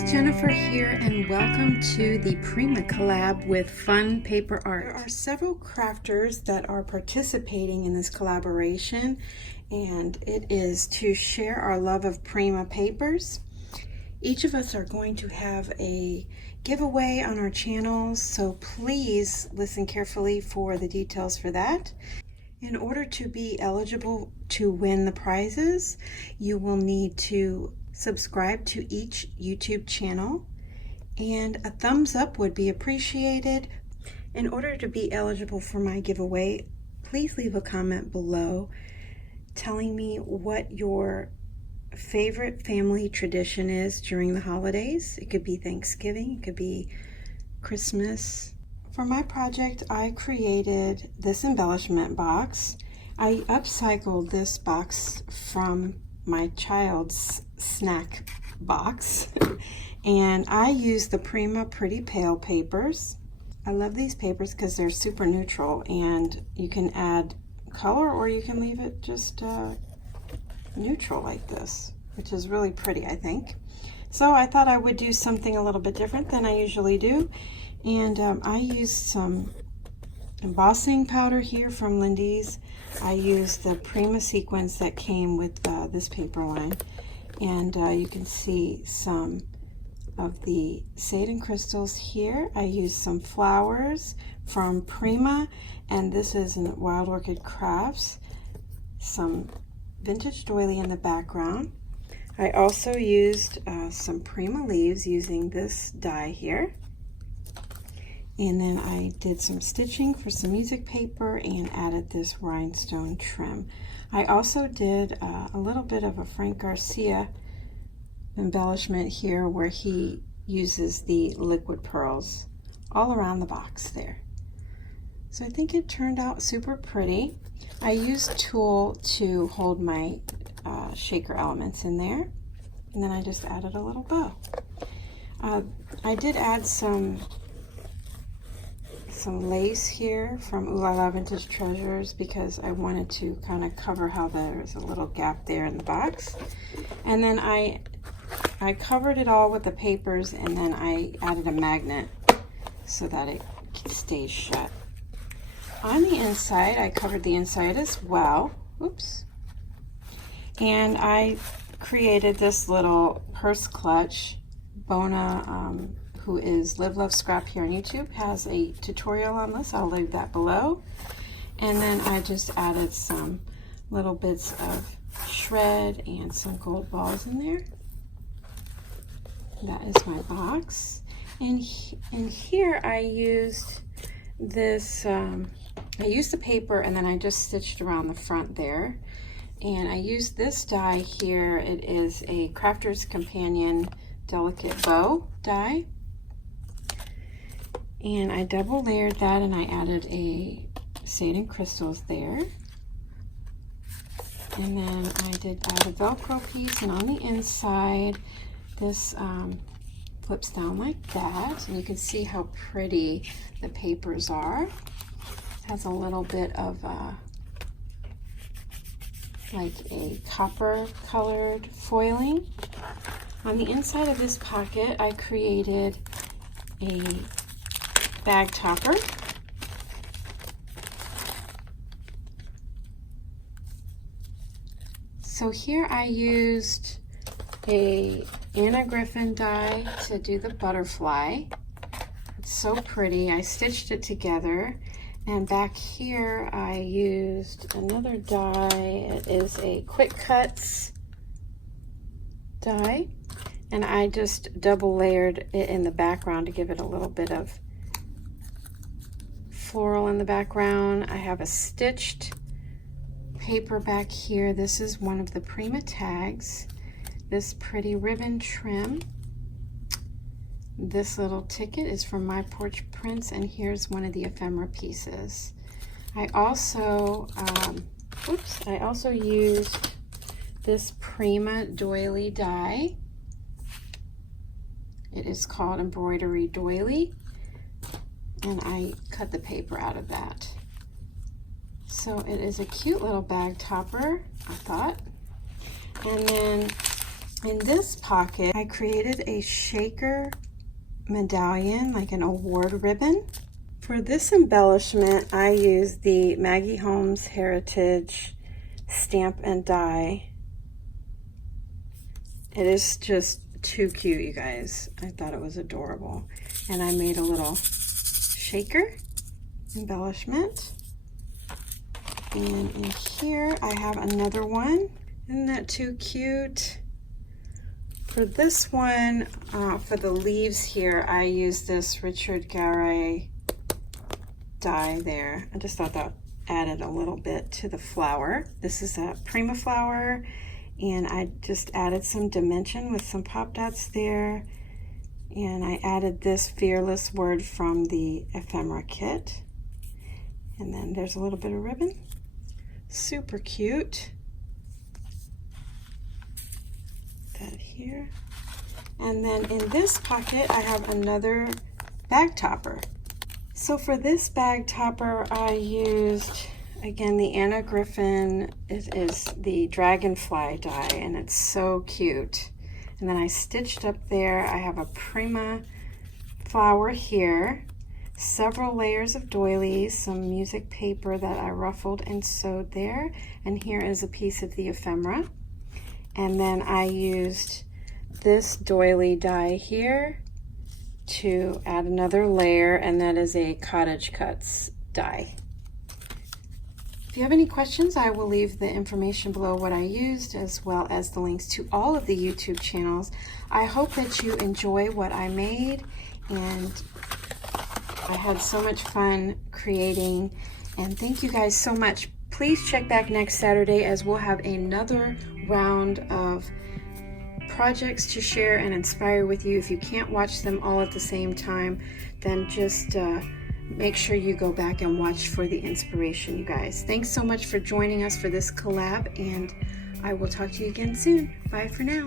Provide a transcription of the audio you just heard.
It's Jenifer here, and welcome to the Prima Collab with fun paper art. There are several crafters that are participating in this collaboration, and it is to share our love of Prima papers. Each of us are going to have a giveaway on our channels, so please listen carefully for the details for that. In order to be eligible to win the prizes, you will need to subscribe to each YouTube channel, and a thumbs up would be appreciated. In order to be eligible for my giveaway, please leave a comment below telling me what your favorite family tradition is during the holidays. It could be Thanksgiving, it could be Christmas. For my project, I created this embellishment box. I upcycled this box from my child's snack box, and I used the Prima Pretty Pale papers. I love these papers because they're super neutral, and you can add color or you can leave it just neutral like this, which is really pretty, I think. So I thought I would do something a little bit different than I usually do, and I used some embossing powder here from Lindy's. I used the Prima sequins that came with this paper line, and you can see some of the Satan crystals here. I used some flowers from Prima, and this is in Wild Orchid Crafts, some vintage doily in the background. I also used some Prima leaves using this die here. And then I did some stitching for some music paper and added this rhinestone trim. I also did a little bit of a Frank Garcia embellishment here where he uses the liquid pearls all around the box there. So I think it turned out super pretty. I used tulle to hold my shaker elements in there, and then I just added a little bow. I did add some lace here from Ooh La La Vintage Treasures because I wanted to kind of cover how there's a little gap there in the box. And then I covered it all with the papers, and then I added a magnet so that it stays shut. On the inside, I covered the inside as well. Oops. And I created this little purse clutch. Bona, who is Live Love Scrap here on YouTube, has a tutorial on this. I'll leave that below. And then I just added some little bits of shred and some gold balls in there. That is my box. And here I used this, I used the paper, and then I just stitched around the front there. And I used this die here. It is a Crafter's Companion Delicate Bow die. And I double layered that, and I added a Satan crystals there. And then I did add a Velcro piece, and on the inside, this flips down like that. And you can see how pretty the papers are. It has a little bit of like a copper colored foiling. On the inside of this pocket, I created a bag topper. So here I used a Anna Griffin die to do the butterfly. It's so pretty. I stitched it together. And back here I used another die. It is a Quick Cuts die. And I just double layered it in the background to give it a little bit of floral in the background. I have a stitched paper back here. This is one of the Prima tags. This pretty ribbon trim. This little ticket is from My Porch Prints, and here's one of the ephemera pieces. I also used this Prima doily die. It is called Embroidery Doily, and I cut the paper out of that. So it is a cute little bag topper, I thought. And then In this pocket, I created a shaker medallion, like an award ribbon. For this embellishment, I used the Maggie Holmes Heritage Stamp and Die. It is just too cute, you guys. I thought it was adorable. And I made a little shaker embellishment. And in here, I have another one. Isn't that too cute? For this one, for the leaves here, I used this Richard Garay die there. I just thought that added a little bit to the flower. This is a Prima flower, and I just added some dimension with some pop dots there. And I added this fearless word from the ephemera kit. And then there's a little bit of ribbon. Super cute. That here. And then in this pocket, I have another bag topper. So for this bag topper, I used, again, the Anna Griffin. It is the dragonfly die, and it's so cute. And then I stitched up there. I have a Prima flower here, several layers of doilies, some music paper that I ruffled and sewed there, and here is a piece of the ephemera. And then I used this doily die here to add another layer, and that is a Cottage Cuts die. If you have any questions, I will leave the information below what I used, as well as the links to all of the YouTube channels. I hope that you enjoy what I made, and I had so much fun creating, and thank you guys so much. Please check back next Saturday, as we'll have another round of projects to share and inspire with you. If you can't watch them all at the same time, then just make sure you go back and watch for the inspiration, you guys. Thanks so much for joining us for this collab, and I will talk to you again soon. Bye for now.